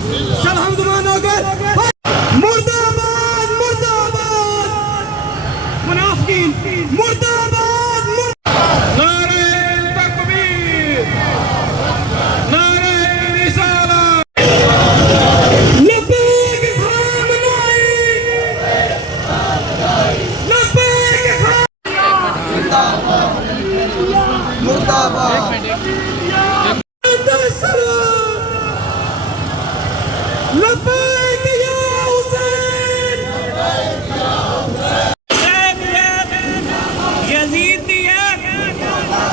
चल हम जमाना के मुर्दाबाद मुर्दाबाद मुनाफिकीन मुर्दाबाद नारे तकबीर नारे रिसालत लब्बैक खामनाई लब्बैक मुर्दाबाद लब्बैक या हुसैन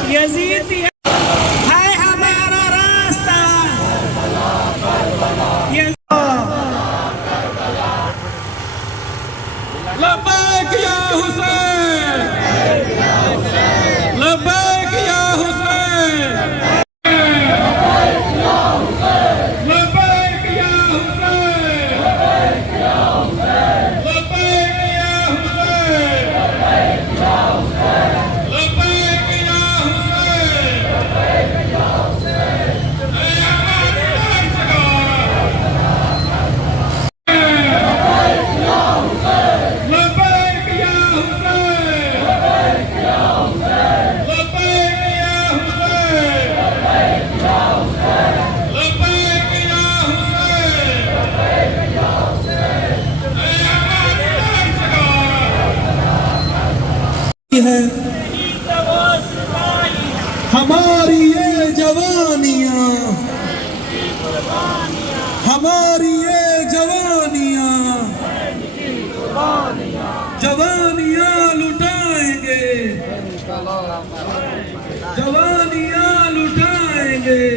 यजीद दिया है हमारा रास्ता लब्बैक या हुसैन लब्बैक या हुसैन है हमारी ये जवानियां हमारी ये जवानियां लुटाएंगे